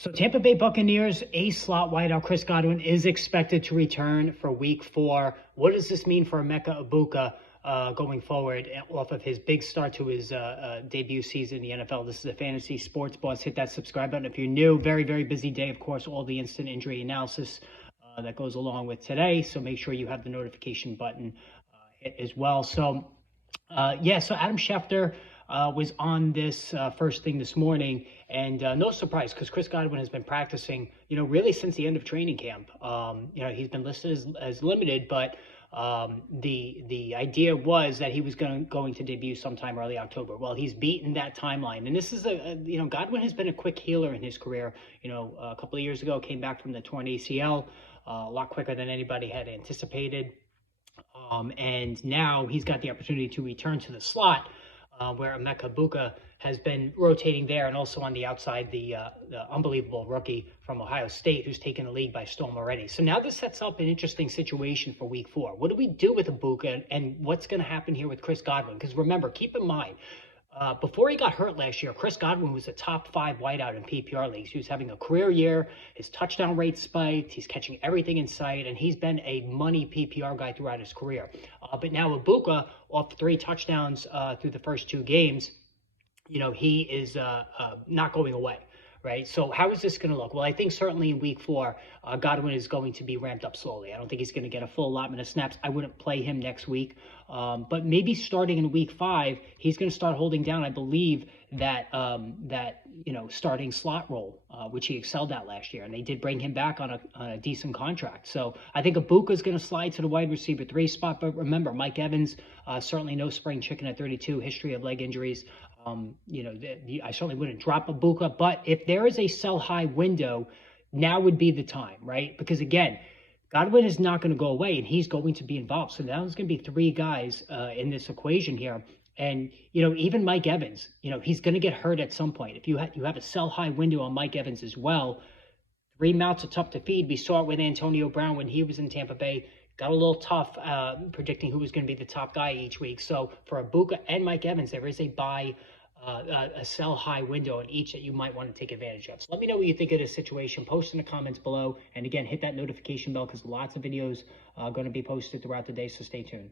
So Tampa Bay Buccaneers ace slot wideout Chris Godwin is expected to return for Week 4. What does this mean for Emeka Egbuka going forward off of his big start to his debut season in the NFL? This is a Fantasy Sports Boss. Hit that subscribe button if you're new. Very, very busy day. Of course, all the instant injury analysis that goes along with today. So make sure you have the notification button hit as well. So Adam Schefter was on this first thing this morning, and no surprise because Chris Godwin has been practicing, really since the end of training camp. He's been listed as limited, but the idea was that he was going to debut sometime early October. Well, he's beaten that timeline, and this is Godwin has been a quick healer in his career. A couple of years ago, came back from the torn ACL a lot quicker than anybody had anticipated. And now he's got the opportunity to return to the slot where Emeka Egbuka has been rotating there, and also on the outside, the unbelievable rookie from Ohio State who's taken the league by storm already. So now this sets up an interesting situation for Week 4. What do we do with Egbuka, and what's going to happen here with Chris Godwin? Because remember, keep in mind, before he got hurt last year, Chris Godwin was a top 5 wideout in PPR leagues. He was having a career year. His touchdown rate spiked. He's catching everything in sight, and he's been a money PPR guy throughout his career. But now Egbuka, off 3 touchdowns through the first 2 games, he is not going away. Right. So how is this going to look? Well, I think certainly in Week 4, Godwin is going to be ramped up slowly. I don't think he's going to get a full allotment of snaps. I wouldn't play him next week. But maybe starting in Week 5, he's going to start holding down, I believe, that starting slot role, which he excelled at last year. And they did bring him back on a decent contract. So I think Egbuka is going to slide to the wide receiver 3 spot. But remember, Mike Evans, certainly no spring chicken at 32, history of leg injuries. I certainly wouldn't drop Egbuka, but if there is a sell high window, now would be the time, right? Because again, Godwin is not going to go away, and he's going to be involved. So now there's going to be 3 guys in this equation here. And, even Mike Evans, he's going to get hurt at some point. If you have a sell high window on Mike Evans as well, 3 mounts are tough to feed. We saw it with Antonio Brown when he was in Tampa Bay. Got a little tough predicting who was going to be the top guy each week. So for Egbuka and Mike Evans, there is a sell high window in each that you might want to take advantage of. So let me know what you think of this situation. Post in the comments below. And again, hit that notification bell because lots of videos are going to be posted throughout the day. So stay tuned.